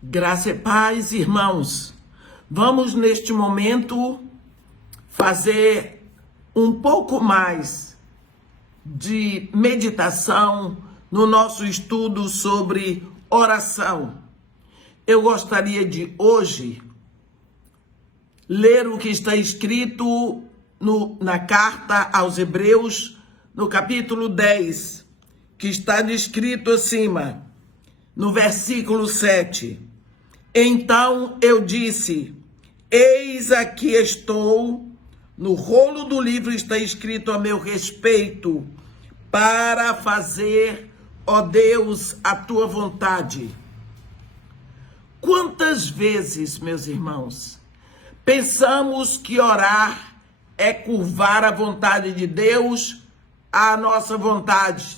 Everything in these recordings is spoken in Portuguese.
Graça e paz, irmãos. Vamos neste momento fazer um pouco mais de meditação no nosso estudo sobre oração. Eu gostaria de hoje ler o que está escrito na carta aos Hebreus, no capítulo 10, que está descrito acima, no versículo 7. Então eu disse: eis aqui estou, no rolo do livro está escrito a meu respeito, para fazer, ó Deus, a tua vontade. Quantas vezes, meus irmãos, pensamos que orar é curvar a vontade de Deus à nossa vontade,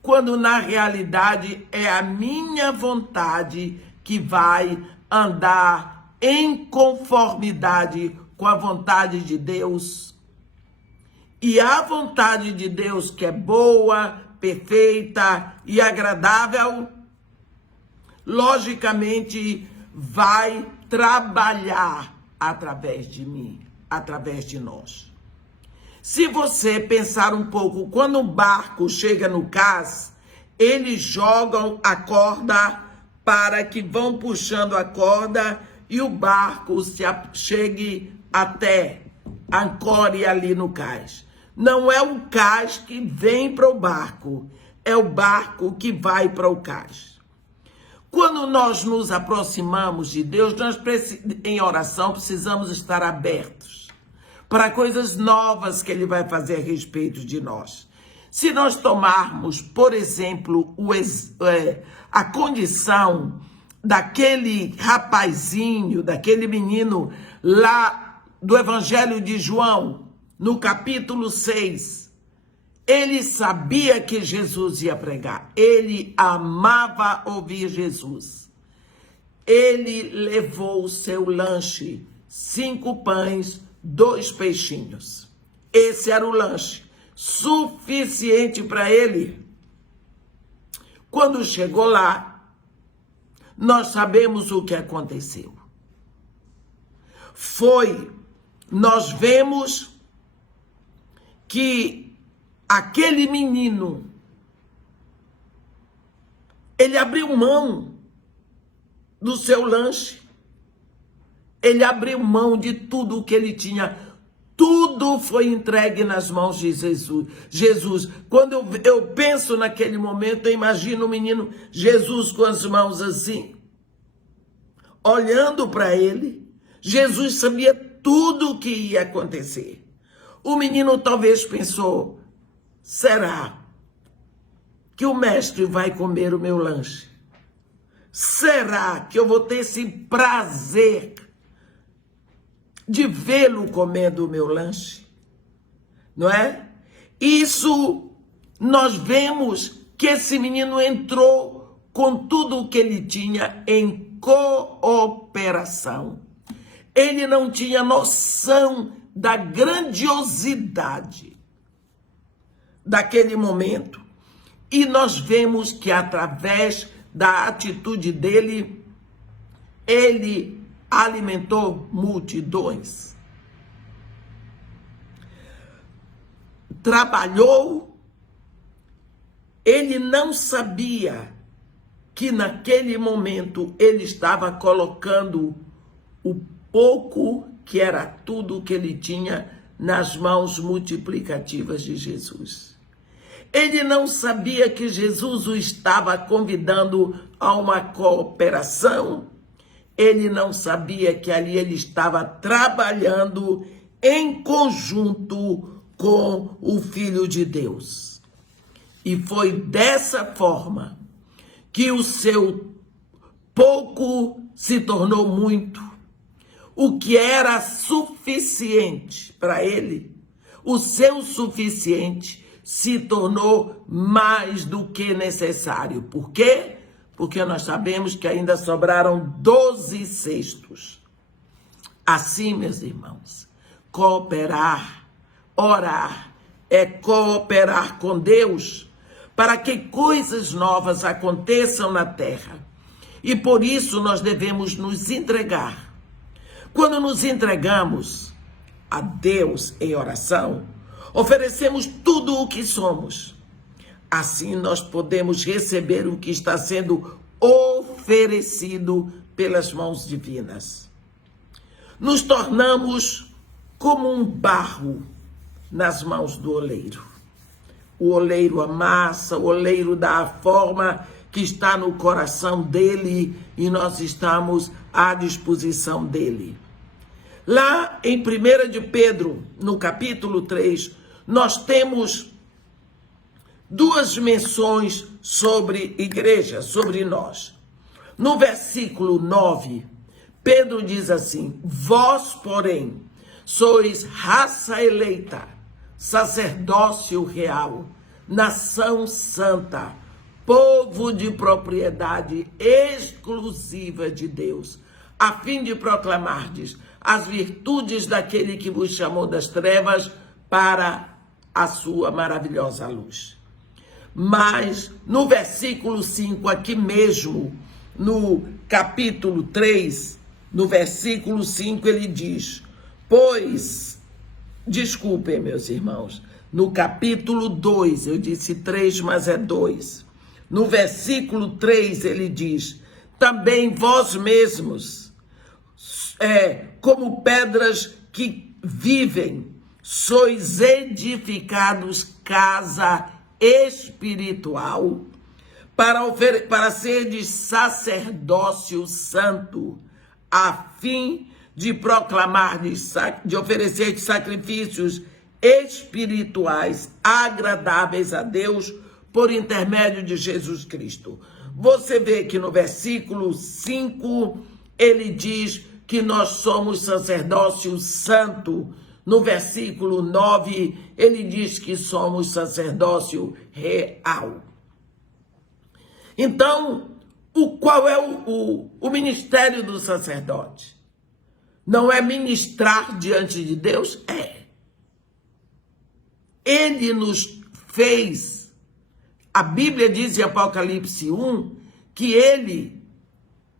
quando na realidade é a minha vontade que vai andar em conformidade com a vontade de Deus. E a vontade de Deus, que é boa, perfeita e agradável, logicamente vai trabalhar através de mim, através de nós. Se você pensar um pouco, quando um barco chega no cais, eles jogam a corda para que vão puxando a corda e o barco chegue até, ancore ali no cais. Não é o cais que vem para o barco, é o barco que vai para o cais. Quando nós nos aproximamos de Deus, nós em oração precisamos estar abertos para coisas novas que Ele vai fazer a respeito de nós. Se nós tomarmos, por exemplo, a condição daquele rapazinho, daquele menino lá do Evangelho de João, no capítulo 6, ele sabia que Jesus ia pregar, ele amava ouvir Jesus. Ele levou o seu lanche, 5 pães, 2 peixinhos. Esse era o lanche, suficiente para ele. Quando chegou lá, nós sabemos o que aconteceu. Nós vemos que aquele menino, ele abriu mão do seu lanche, ele abriu mão de tudo o que ele tinha. Tudo foi entregue nas mãos de Jesus. Quando eu penso naquele momento, eu imagino o menino Jesus com as mãos assim, olhando para ele. Jesus sabia tudo o que ia acontecer. O menino talvez pensou: será que o mestre vai comer o meu lanche? Será que eu vou ter esse prazer de vê-lo comendo o meu lanche? Não é? Isso, nós vemos que esse menino entrou com tudo o que ele tinha em cooperação. Ele não tinha noção da grandiosidade daquele momento. E nós vemos que através da atitude dele, ele alimentou multidões. Trabalhou. Ele não sabia que naquele momento ele estava colocando o pouco, que era tudo que ele tinha, nas mãos multiplicativas de Jesus. Ele não sabia que Jesus o estava convidando a uma cooperação. Ele não sabia que ali ele estava trabalhando em conjunto com o Filho de Deus. E foi dessa forma que o seu pouco se tornou muito. O que era suficiente para ele, o seu suficiente, se tornou mais do que necessário. Por quê? Porque nós sabemos que ainda sobraram 12 cestos. Assim, meus irmãos, cooperar, orar, é cooperar com Deus para que coisas novas aconteçam na terra. E por isso nós devemos nos entregar. Quando nos entregamos a Deus em oração, oferecemos tudo o que somos. Assim nós podemos receber o que está sendo oferecido pelas mãos divinas. Nos tornamos como um barro nas mãos do oleiro. O oleiro amassa, o oleiro dá a forma que está no coração dele e nós estamos à disposição dele. Lá em 1 de Pedro, no capítulo 3, nós temos duas menções sobre igreja, sobre nós. No versículo 9, Pedro diz assim: vós, porém, sois raça eleita, sacerdócio real, nação santa, povo de propriedade exclusiva de Deus, a fim de proclamardes as virtudes daquele que vos chamou das trevas para a sua maravilhosa luz. Mas no versículo 5, aqui mesmo, no capítulo 3, no versículo 5, ele diz, desculpem, meus irmãos, no capítulo 2, eu disse 3, mas é 2. No versículo 3, ele diz, também vós mesmos, como pedras que vivem, sois edificados casa espiritual, para serdes sacerdócio santo, a fim de proclamar, de oferecer sacrifícios espirituais agradáveis a Deus por intermédio de Jesus Cristo. Você vê que no versículo 5 ele diz que nós somos sacerdócio santo. No versículo 9 ele diz que somos sacerdócio real. Então, qual é o ministério do sacerdote? Não é ministrar diante de Deus? É. Ele nos fez, a Bíblia diz em Apocalipse 1, que ele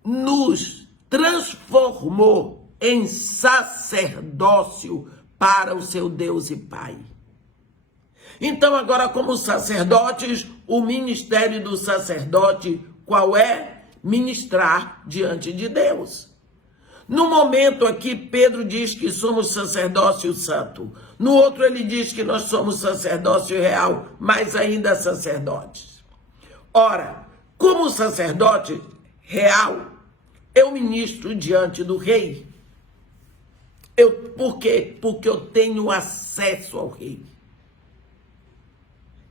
nos transformou em sacerdócio para o seu Deus e Pai. Então agora, como sacerdotes, o ministério do sacerdote, qual é? Ministrar diante de Deus. No momento aqui, Pedro diz que somos sacerdócio santo. No outro ele diz que nós somos sacerdócio real, mas ainda sacerdotes. Ora, como sacerdote real, eu ministro diante do rei. Por quê? Porque eu tenho acesso ao rei.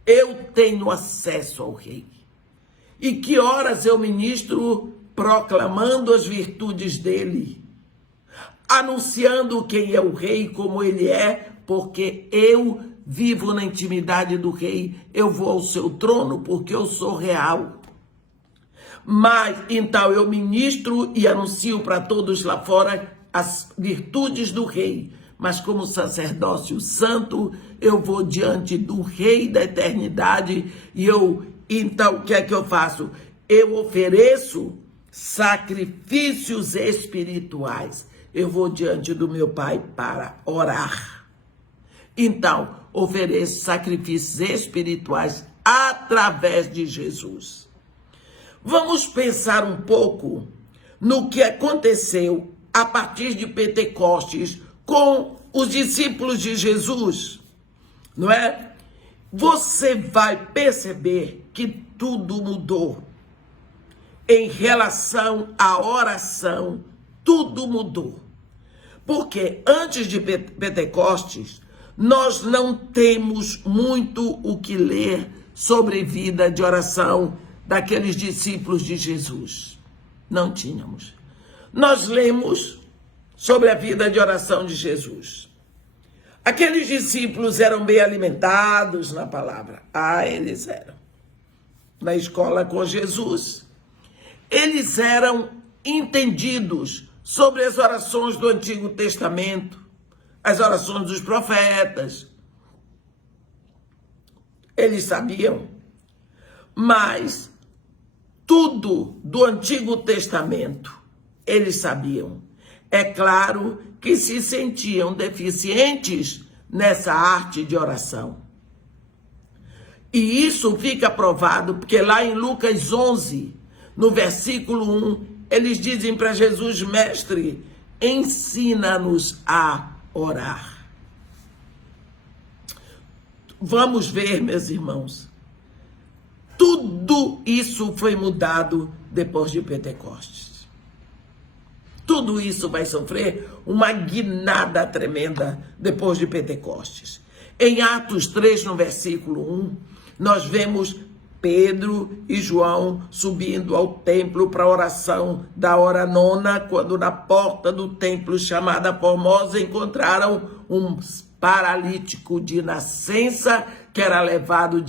Eu tenho acesso ao rei. E que horas eu ministro proclamando as virtudes dele, anunciando quem é o rei, como ele é, porque eu vivo na intimidade do rei, eu vou ao seu trono porque eu sou real. Mas, então, eu ministro e anuncio para todos lá fora as virtudes do rei, mas como sacerdócio santo, eu vou diante do rei da eternidade e então, o que é que eu faço? Eu ofereço sacrifícios espirituais. Eu vou diante do meu Pai para orar. Então, ofereço sacrifícios espirituais através de Jesus. Vamos pensar um pouco no que aconteceu a partir de Pentecostes com os discípulos de Jesus, não é? Você vai perceber que tudo mudou. Em relação à oração, tudo mudou. Porque antes de Pentecostes, nós não temos muito o que ler sobre vida de oração daqueles discípulos de Jesus. Não tínhamos. Nós lemos sobre a vida de oração de Jesus. Aqueles discípulos eram bem alimentados na palavra. Eles eram. Na escola com Jesus. Eles eram entendidos sobre as orações do Antigo Testamento, as orações dos profetas. Eles sabiam. Mas tudo do Antigo Testamento eles sabiam. É claro que se sentiam deficientes nessa arte de oração. E isso fica provado porque lá em Lucas 11, no versículo 1, eles dizem para Jesus: Mestre, ensina-nos a orar. Vamos ver, meus irmãos, tudo isso foi mudado depois de Pentecostes. Tudo isso vai sofrer uma guinada tremenda depois de Pentecostes. Em Atos 3, no versículo 1, nós vemos Pedro e João subindo ao templo para a oração da hora nona, quando na porta do templo chamada Formosa encontraram um paralítico de nascença que era levado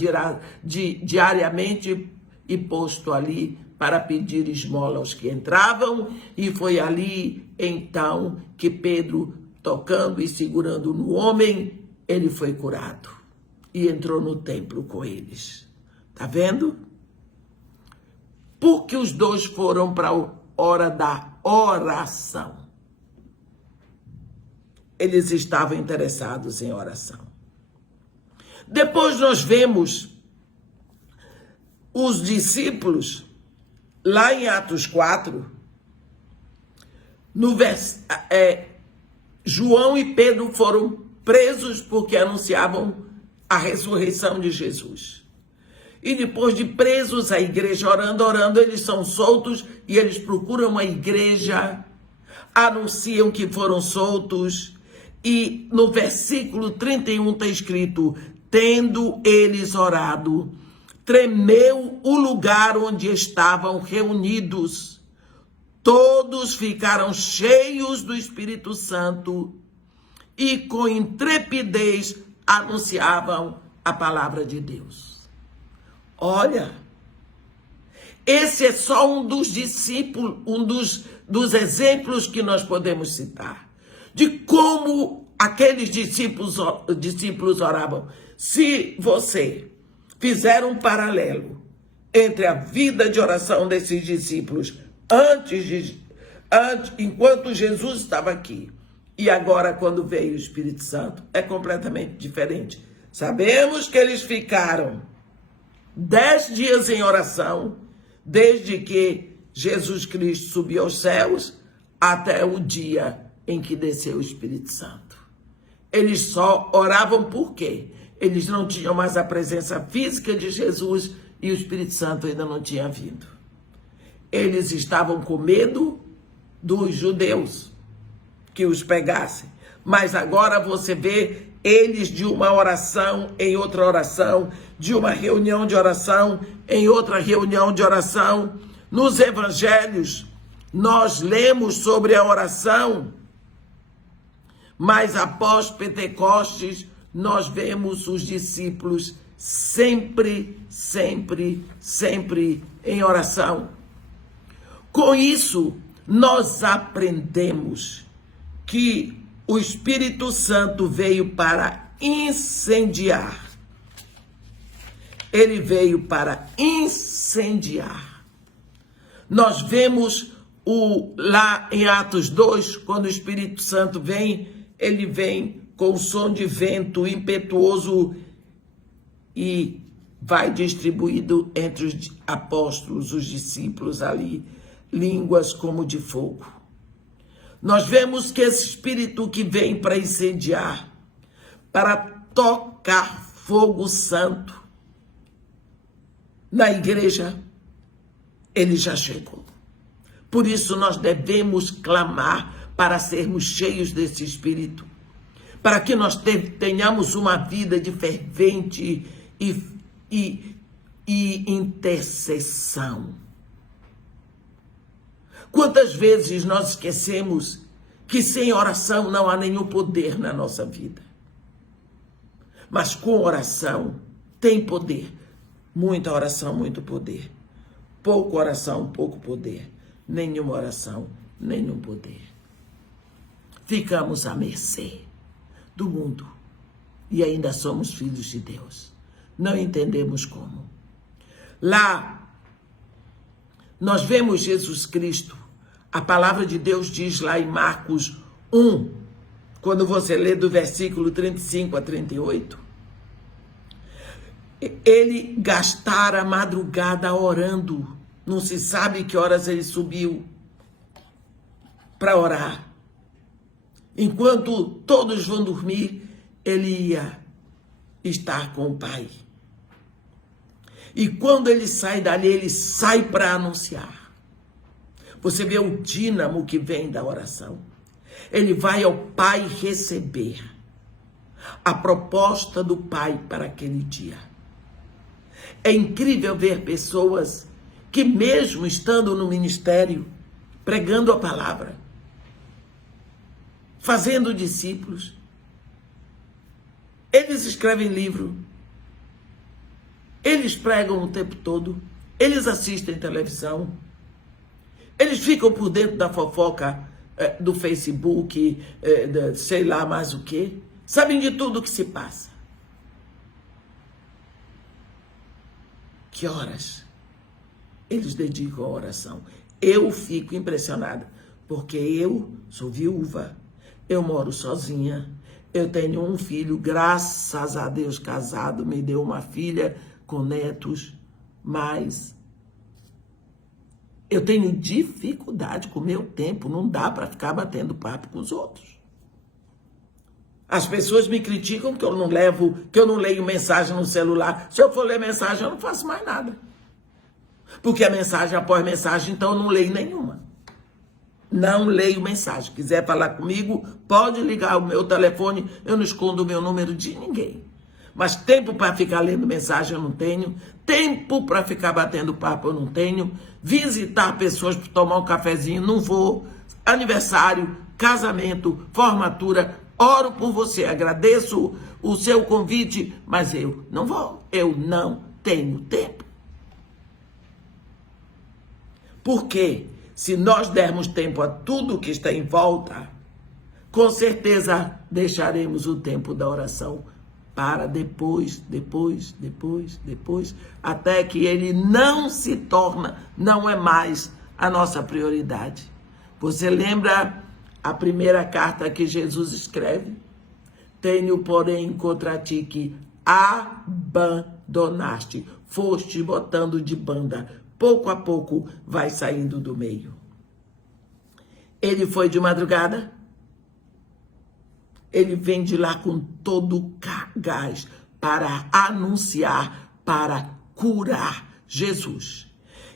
diariamente e posto ali para pedir esmola aos que entravam, e foi ali então que Pedro, tocando e segurando no homem, ele foi curado e entrou no templo com eles. Tá vendo? Porque os dois foram para a hora da oração. Eles estavam interessados em oração. Depois nós vemos os discípulos, lá em Atos 4, João e Pedro foram presos porque anunciavam a ressurreição de Jesus. E depois de presos, a igreja orando, eles são soltos e eles procuram uma igreja, anunciam que foram soltos. E no versículo 31 está escrito: tendo eles orado, tremeu o lugar onde estavam reunidos. Todos ficaram cheios do Espírito Santo e com intrepidez anunciavam a palavra de Deus. Olha, esse é só um dos discípulos, dos exemplos que nós podemos citar, de como aqueles discípulos oravam. Se você fizer um paralelo entre a vida de oração desses discípulos enquanto Jesus estava aqui e agora quando veio o Espírito Santo, é completamente diferente. Sabemos que eles ficaram 10 dias em oração, desde que Jesus Cristo subiu aos céus até o dia em que desceu o Espírito Santo. Eles só oravam por quê? Eles não tinham mais a presença física de Jesus e o Espírito Santo ainda não tinha vindo. Eles estavam com medo dos judeus que os pegassem. Mas agora você vê eles de uma oração em outra oração, de uma reunião de oração em outra reunião de oração. Nos evangelhos, nós lemos sobre a oração, mas após Pentecostes, nós vemos os discípulos sempre em oração. Com isso, nós aprendemos que o Espírito Santo veio para incendiar. Ele veio para incendiar. Nós vemos lá em Atos 2, quando o Espírito Santo vem, ele vem com o som de vento impetuoso e vai distribuído entre os apóstolos, os discípulos ali, línguas como de fogo. Nós vemos que esse Espírito que vem para incendiar, para tocar fogo santo na igreja, ele já chegou. Por isso nós devemos clamar para sermos cheios desse Espírito, para que nós tenhamos uma vida de fervente e intercessão. Quantas vezes nós esquecemos que sem oração não há nenhum poder na nossa vida? Mas com oração tem poder. Muita oração, muito poder. Pouca oração, pouco poder. Nenhuma oração, nenhum poder. Ficamos à mercê do mundo e ainda somos filhos de Deus. Não entendemos como. Lá Nós vemos Jesus Cristo. A palavra de Deus diz lá em Marcos 1, quando você lê do versículo 35 a 38, ele gastara a madrugada orando. Não se sabe que horas ele subiu para orar. Enquanto todos vão dormir, ele ia estar com o Pai. E quando ele sai dali, ele sai para anunciar. Você vê o dínamo que vem da oração. Ele vai ao Pai receber a proposta do Pai para aquele dia. É incrível ver pessoas que, mesmo estando no ministério, pregando a palavra, fazendo discípulos, eles escrevem livro, eles pregam o tempo todo, eles assistem televisão, eles ficam por dentro da fofoca do Facebook, sei lá mais o quê, sabem de tudo o que se passa. Que horas eles dedicam à oração? Eu fico impressionada, porque eu sou viúva, eu moro sozinha, eu tenho um filho, graças a Deus, casado, me deu uma filha com netos, mas eu tenho dificuldade com o meu tempo, não dá para ficar batendo papo com os outros. As pessoas me criticam que eu não leio mensagem no celular. Se eu for ler mensagem, eu não faço mais nada. Porque a mensagem após mensagem, então eu não leio nenhuma. Não leio mensagem. Quiser falar comigo, pode ligar o meu telefone, eu não escondo o meu número de ninguém. Mas tempo para ficar lendo mensagem eu não tenho, tempo para ficar batendo papo eu não tenho, visitar pessoas para tomar um cafezinho, não vou, aniversário, casamento, formatura, oro por você, agradeço o seu convite, mas eu não vou, eu não tenho tempo. Porque se nós dermos tempo a tudo que está em volta, com certeza deixaremos o tempo da oração para depois, até que ele não se torna, não é mais a nossa prioridade. Você lembra a primeira carta que Jesus escreve? Tenho, porém, contra ti que abandonaste, foste botando de banda, pouco a pouco vai saindo do meio. Ele foi de madrugada, ele vem de lá com todo o gás para anunciar, para curar Jesus.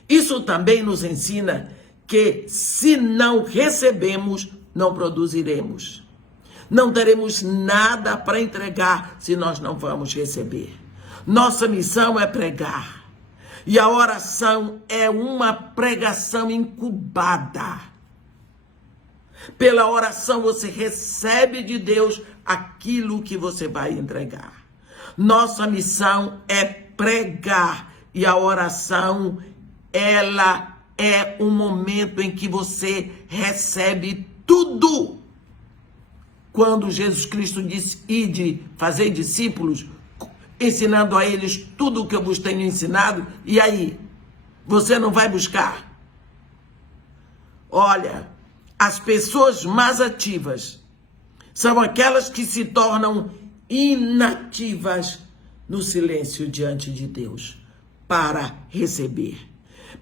Isso também nos ensina que se não recebemos, não produziremos. Não teremos nada para entregar se nós não vamos receber. Nossa missão é pregar. E a oração é uma pregação incubada. Pela oração você recebe de Deus aquilo que você vai entregar. Nossa missão é pregar. E a oração, ela é um momento em que você recebe tudo. Quando Jesus Cristo disse, ide, fazei discípulos, ensinando a eles tudo o que eu vos tenho ensinado, e aí? Você não vai buscar? Olha, as pessoas mais ativas são aquelas que se tornam inativas no silêncio diante de Deus para receber.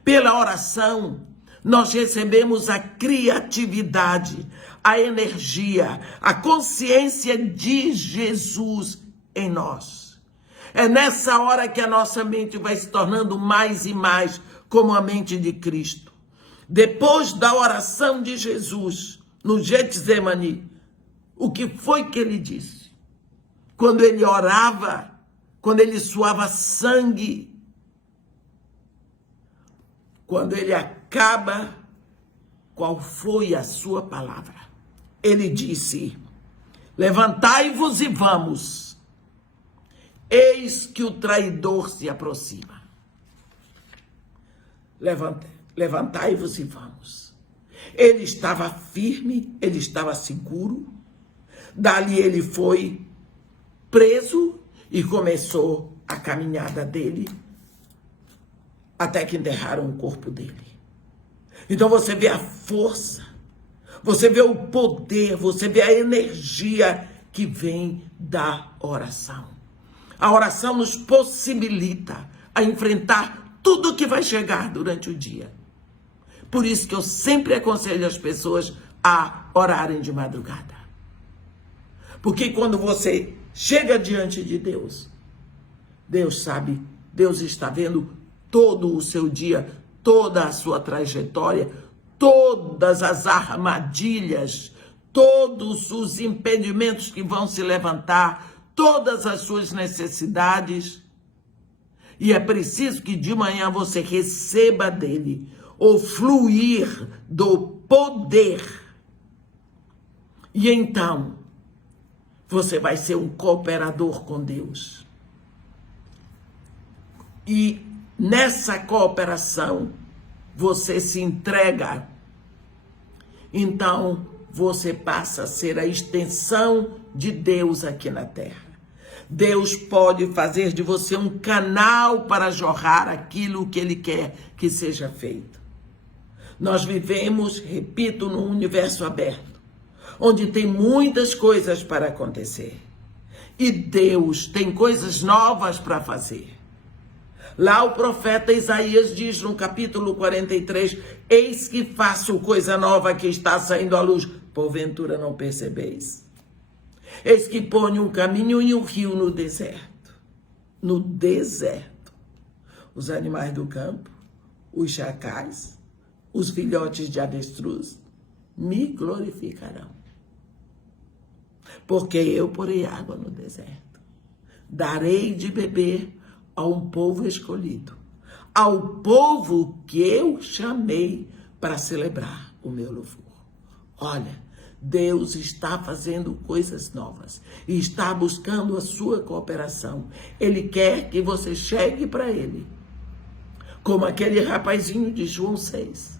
Pela oração, nós recebemos a criatividade, a energia, a consciência de Jesus em nós. É nessa hora que a nossa mente vai se tornando mais e mais como a mente de Cristo. Depois da oração de Jesus no Getsemane, o que foi que ele disse? Quando ele orava, quando ele suava sangue, quando ele acaba, qual foi a sua palavra? Ele disse, levantai-vos e vamos. Eis que o traidor se aproxima. Levantai-vos e vamos. Ele estava firme, ele estava seguro. Dali ele foi preso e começou a caminhada dele até que enterraram o corpo dele. Então você vê a força, você vê o poder, você vê a energia que vem da oração. A oração nos possibilita a enfrentar tudo que vai chegar durante o dia. Por isso que eu sempre aconselho as pessoas a orarem de madrugada. Porque quando você chega diante de Deus, Deus sabe, Deus está vendo todo o seu dia, toda a sua trajetória, todas as armadilhas, todos os impedimentos que vão se levantar, todas as suas necessidades. E é preciso que de manhã você receba dele o fluir do poder. E então, você vai ser um cooperador com Deus. E nessa cooperação, você se entrega. Então, você passa a ser a extensão de Deus aqui na terra. Deus pode fazer de você um canal para jorrar aquilo que Ele quer que seja feito. Nós vivemos, repito, num universo aberto, onde tem muitas coisas para acontecer. E Deus tem coisas novas para fazer. Lá o profeta Isaías diz no capítulo 43, eis que faço coisa nova que está saindo à luz, porventura não percebeis. Eis que ponho um caminho e um rio no deserto. No deserto. Os animais do campo, os chacais, os filhotes de avestruz me glorificarão. Porque eu porei água no deserto. Darei de beber a um povo escolhido, ao povo que eu chamei para celebrar o meu louvor. Olha, Deus está fazendo coisas novas e está buscando a sua cooperação. Ele quer que você chegue para Ele, como aquele rapazinho de João 6,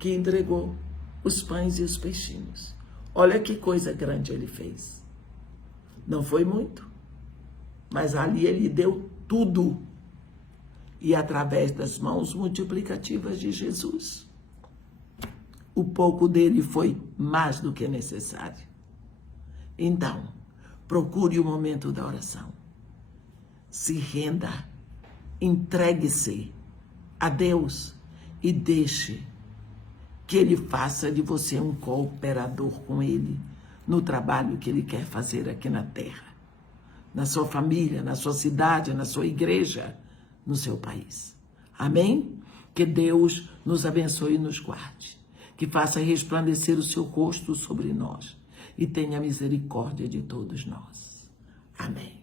que entregou os pães e os peixinhos. Olha que coisa grande ele fez. Não foi muito, mas ali ele deu tudo. E através das mãos multiplicativas de Jesus, o pouco dele foi mais do que necessário. Então, procure o momento da oração. Se renda, entregue-se a Deus e deixe que Ele faça de você um cooperador com Ele no trabalho que Ele quer fazer aqui na terra, na sua família, na sua cidade, na sua igreja, no seu país. Amém? Que Deus nos abençoe e nos guarde, que faça resplandecer o seu rosto sobre nós e tenha misericórdia de todos nós. Amém.